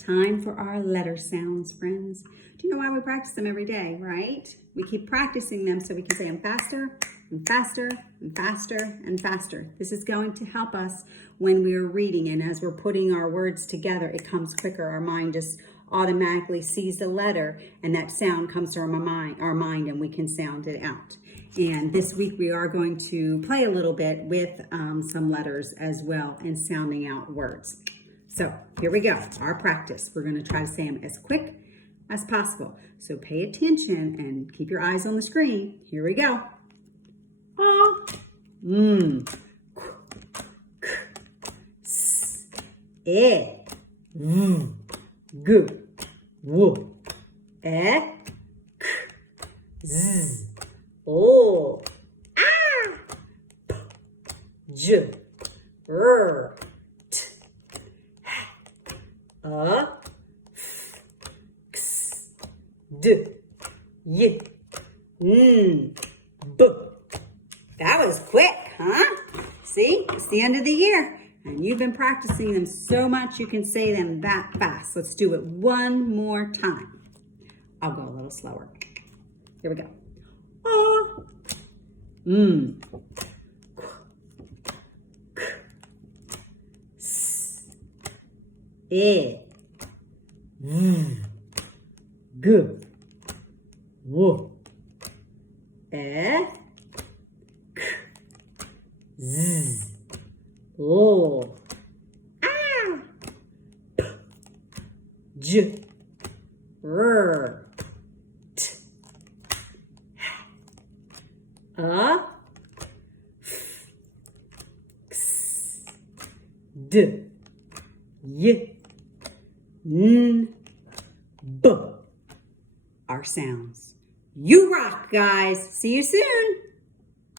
Time for our letter sounds, friends. Do you know why we practice them every day, right? We keep practicing them so we can say them faster and faster and faster and faster. This is going to help us when we're reading, and as we're putting our words together, it comes quicker. Our mind just automatically sees the letter, and that sound comes to our mind, and we can sound it out. And this week we are going to play a little bit with some letters as well and sounding out words. So here we go, our practice. We're going to try to say them as quick as possible. So pay attention and keep your eyes on the screen. Here we go. Ah, k, s, e, v, g, w, e, k, z, o, a, p, j, r, t, h, f, x, d, y, n, b. That was quick, huh? See, it's the end of the year, and you've been practicing them so much you can say them that fast. Let's do it one more time. I'll go a little slower. Here we go. Ah, k, s, e, v, g, w, e, z, o, a, p, j, r, t, h, a, f, x, d, y, n, b. Our sounds. You rock, guys. See you soon.